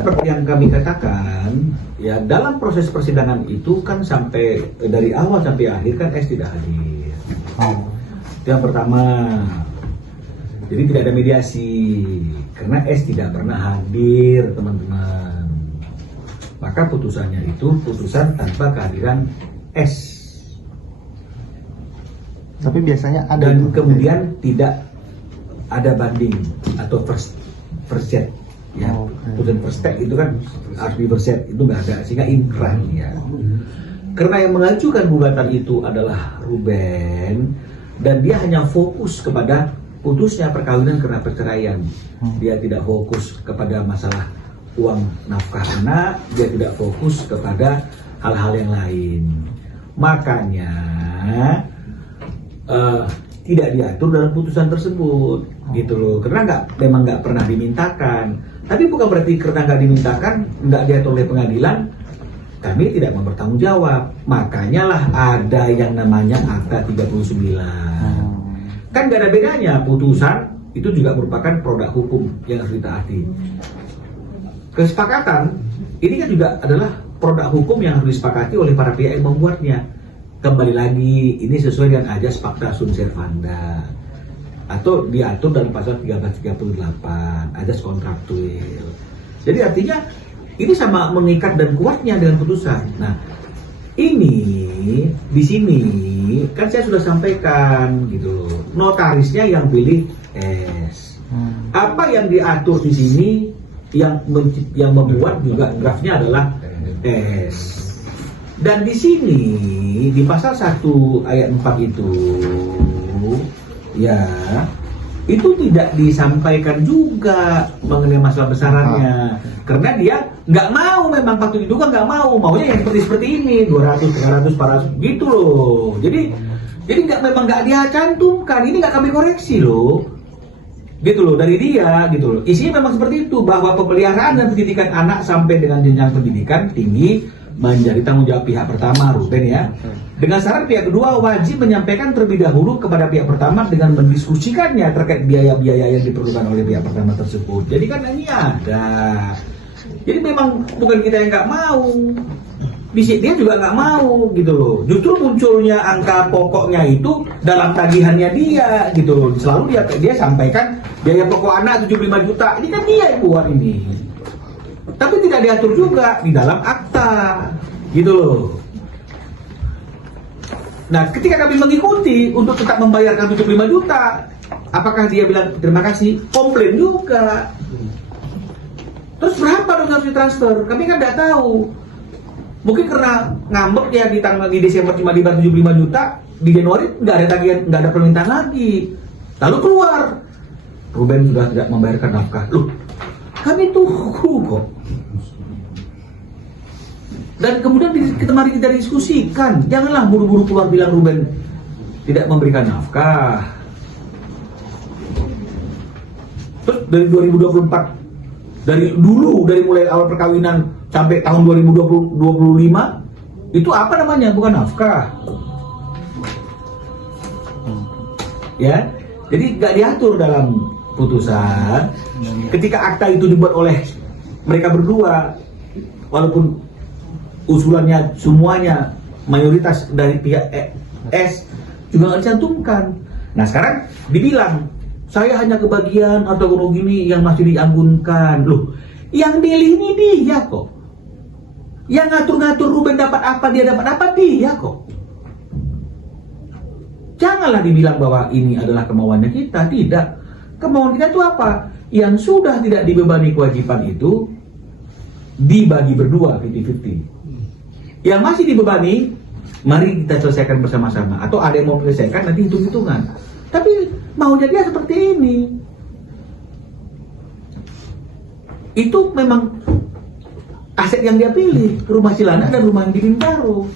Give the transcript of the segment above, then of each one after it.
Seperti yang kami katakan, ya dalam proses persidangan itu kan sampai dari awal sampai akhir kan S tidak hadir. Itu yang pertama. Jadi tidak ada mediasi karena S tidak pernah hadir, teman-teman. Maka putusannya itu putusan tanpa kehadiran S. Tapi biasanya ada. Dan kemudian tidak ada banding atau first set. Ya, putusan first step itu kan harus di first set, itu nggak ada, sehingga inkrah ya. Karena yang mengajukan gugatan itu adalah Ruben dan dia hanya fokus kepada putusnya perkawinan karena perceraian. Dia tidak fokus kepada masalah uang nafkah anak, dia tidak fokus kepada hal-hal yang lain. Makanya tidak diatur dalam putusan tersebut, gitu loh. Karena memang nggak pernah dimintakan. Tapi bukan berarti karena nggak dimintakan, nggak diatur oleh pengadilan, kami tidak mempertanggung jawab. Makanya lah ada yang namanya Akta 39. Kan gak ada bedanya, putusan itu juga merupakan produk hukum yang harus ditaati. Kesepakatan ini kan juga adalah produk hukum yang harus disepakati oleh para pihak yang membuatnya. Kembali lagi, ini sesuai dengan ajas pacta sunt servanda atau diatur dalam pasal 1338 ajas kontraktual. Jadi artinya ini sama mengikat dan kuatnya dengan putusan. Nah, ini di sini kan saya sudah sampaikan gitu, notarisnya yang pilih S. Apa yang diatur di sini yang membuat juga draftnya adalah S. Dan di sini di pasal 1 ayat 4 itu ya itu tidak disampaikan juga mengenai masalah besarannya karena dia nggak mau, memang patut diduga nggak maunya yang seperti ini 200, 300, 400 gitu loh. Jadi memang nggak dia cantumkan, ini nggak kami koreksi loh, gitu loh dari dia gitu loh. Isinya memang seperti itu, bahwa pemeliharaan dan pendidikan anak sampai dengan jenjang pendidikan tinggi menjadi tanggung jawab pihak pertama, Ruben ya. Dengan syarat pihak kedua wajib menyampaikan terlebih dahulu kepada pihak pertama dengan mendiskusikannya terkait biaya-biaya yang diperlukan oleh pihak pertama tersebut. Jadi kan ini ada. Jadi memang bukan kita yang nggak mau, dia juga nggak mau gitu loh. Justru munculnya angka pokoknya itu dalam tagihannya dia gitu loh. Selalu dia sampaikan biaya pokok anak 75 juta. Ini kan dia yang buat ini. Tapi tidak diatur juga di dalam akta gitu loh. Nah, ketika kami mengikuti untuk tetap membayarkan 75 juta, apakah dia bilang terima kasih? Komplain juga. Terus berapa dong harus ditransfer? Kami kan tidak tahu. Mungkin karena ngambek ya di Desember cuma dibayar 75 juta, di Januari nggak ada tagihan, nggak ada permintaan lagi. Lalu keluar, Ruben sudah tidak membayarkan nafkah. Loh, kami tunggu kok. Dan kemudian mari kita diskusikan, janganlah buru-buru keluar bilang Ruben tidak memberikan nafkah. Terus dari 2024, dari mulai awal perkawinan sampai tahun 2025, itu apa namanya? Bukan nafkah. Ya, jadi nggak diatur dalam putusan. Ketika akta itu dibuat oleh mereka berdua, walaupun usulannya semuanya mayoritas dari pihak S juga nggak dicantumkan. Nah sekarang dibilang saya hanya kebagian atau gini yang masih dianggunkan. Loh, yang milih ini dia kok. Yang ngatur-ngatur Ruben dapat apa, dia dapat apa, dia kok. Janganlah dibilang bahwa ini adalah kemauannya kita. Tidak. Kemauan kita itu apa? Yang sudah tidak dibebani kewajiban itu dibagi berdua 50-50. Yang masih dibebani, mari kita selesaikan bersama-sama. Atau ada yang mau menyelesaikan, nanti hitung-hitungan. Tapi maunya dia seperti ini. Itu memang aset yang dia pilih, rumah Cilana dan rumah yang di Bintaro.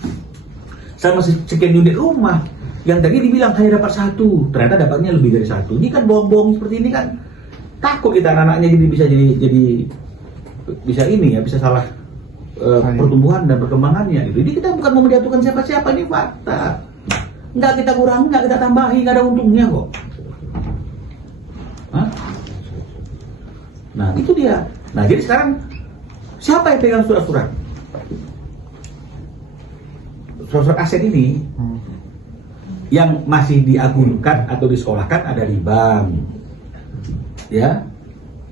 Sama sekian unit rumah. Yang tadi dibilang hanya dapat satu, ternyata dapatnya lebih dari satu. Ini kan bohong-bohong seperti ini kan. Takut kita anak-anaknya bisa salah pertumbuhan dan perkembangannya gitu. Jadi kita bukan mau menjatuhkan siapa-siapa, ini fakta. Nggak kita kurangi, nggak kita tambahi, nggak ada untungnya kok. Hah? Nah itu dia. Nah jadi sekarang Siapa yang pegang surat-surat? Surat-surat aset ini yang masih diagunkan atau disekolahkan ada di bank, ya.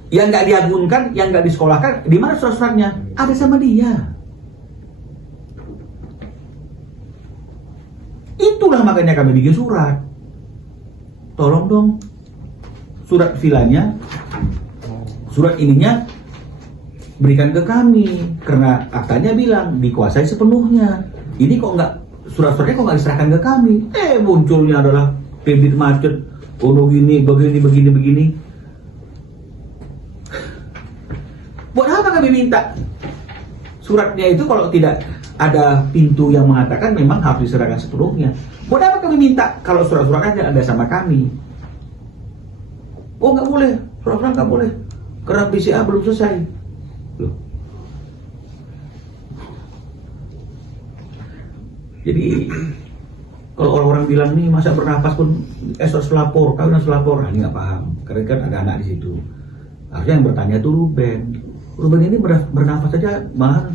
Yang nggak diagunkan, yang nggak disekolahkan, di mana surat-suratnya? Ada sama dia. Itulah makanya kami bikin surat. Tolong dong, surat vilanya, surat ininya berikan ke kami, karena aktanya bilang dikuasai sepenuhnya. Ini kok nggak, surat-suratnya kok nggak diserahkan ke kami? Munculnya adalah kredit macet, begini. Buat apa kami minta suratnya itu kalau tidak ada pintu yang mengatakan memang harus diserahkan sepenuhnya? Buat apa kami minta kalau surat-suratnya ada sama kami? Oh nggak boleh, surat-surat nggak boleh, karena PCA belum selesai. Loh. Jadi kalau orang-orang bilang nih masa bernafas pun harus lapor, kawin harus lapor, ini nggak paham. Karena kan ada anak di situ. Harusnya yang bertanya tuh Ruben. Ruben ini bernafas saja mahal.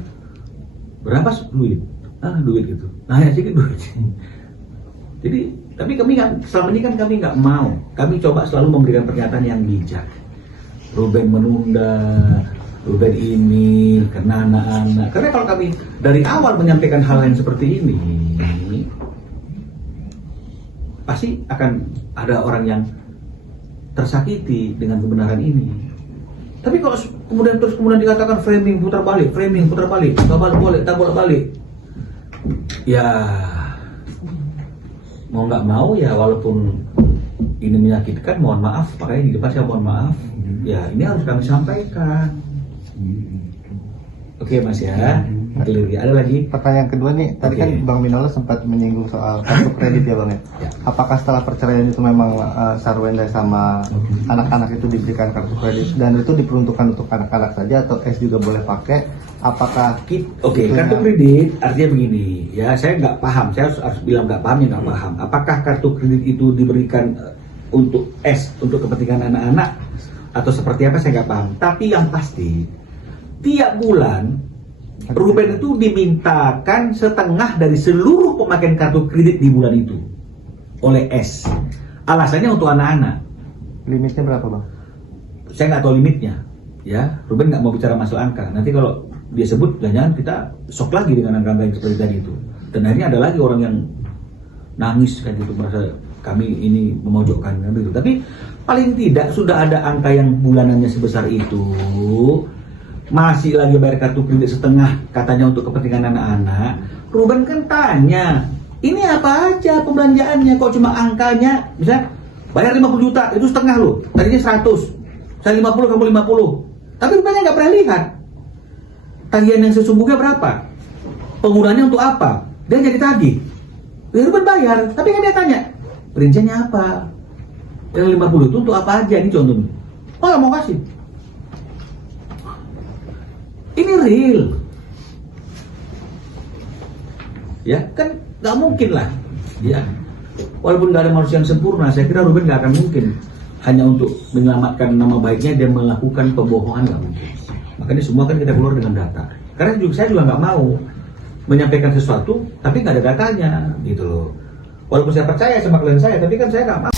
Bernafas duit, duit gitu. Nah ya sedikit duit. Jadi tapi kami nggak, selama ini kan kami nggak mau. Kami coba selalu memberikan pernyataan yang bijak. Ruben menunda, Ruben ini karena anak-anak. Karena kalau kami dari awal menyampaikan hal yang seperti ini, pasti akan ada orang yang tersakiti dengan kebenaran ini. Tapi kalau kemudian dikatakan framing putar balik, tak boleh balik. Ya mau nggak mau ya, walaupun ini menyakitkan, mohon maaf, makanya di depan saya mohon maaf. Ya ini harus kami sampaikan. Oke Mas ya. Ada lagi? Pertanyaan kedua nih, tadi kan Bang Minolo sempat menyinggung soal kartu kredit ya Bang ya. Apakah setelah perceraian itu memang Sarwenda sama anak-anak itu diberikan kartu kredit dan itu diperuntukkan untuk anak-anak saja atau S juga boleh pakai? Apakah kartu kredit artinya begini ya, saya nggak paham, saya harus bilang nggak paham, ya nggak paham. Apakah kartu kredit itu diberikan untuk S untuk kepentingan anak-anak atau seperti apa, saya nggak paham. Tapi yang pasti tiap bulan Ruben itu dimintakan setengah dari seluruh pemakaian kartu kredit di bulan itu oleh S. Alasannya untuk anak-anak. Limitnya berapa Bang? Saya nggak tahu limitnya. Ya, Ruben nggak mau bicara masalah angka. Nanti kalau dia sebut, jangan kita shock lagi dengan angka-angka yang seperti tadi itu. Dan akhirnya ada lagi orang yang nangis kayak gitu, merasa kami ini memojokkan kan begitu. Tapi paling tidak sudah ada angka yang bulanannya sebesar itu. Masih lagi bayar kartu kredit setengah katanya untuk kepentingan anak-anak. Ruben kan tanya, ini apa aja pembelanjaannya, kok cuma angkanya, misalnya bayar 50 juta, itu setengah loh, tadinya 100, saya 50, kamu 50. Tapi Rubennya nggak pernah lihat tagihan yang sesungguhnya berapa, penggunanya untuk apa, dia jadi tagih. Ruben bayar, tapi kan dia tanya, perinciannya apa, yang 50 itu untuk apa aja, ini contohnya. Oh nggak mau kasih. Ini real, ya kan nggak mungkin lah, ya. Walaupun nggak ada manusia yang sempurna, saya kira Ruben nggak akan mungkin hanya untuk menyelamatkan nama baiknya dia melakukan pembohongan, nggak mungkin. Makanya semua kan kita keluar dengan data. Karena saya juga nggak mau menyampaikan sesuatu tapi nggak ada datanya, gitu loh. Walaupun saya percaya sama klien saya, tapi kan saya nggak mau.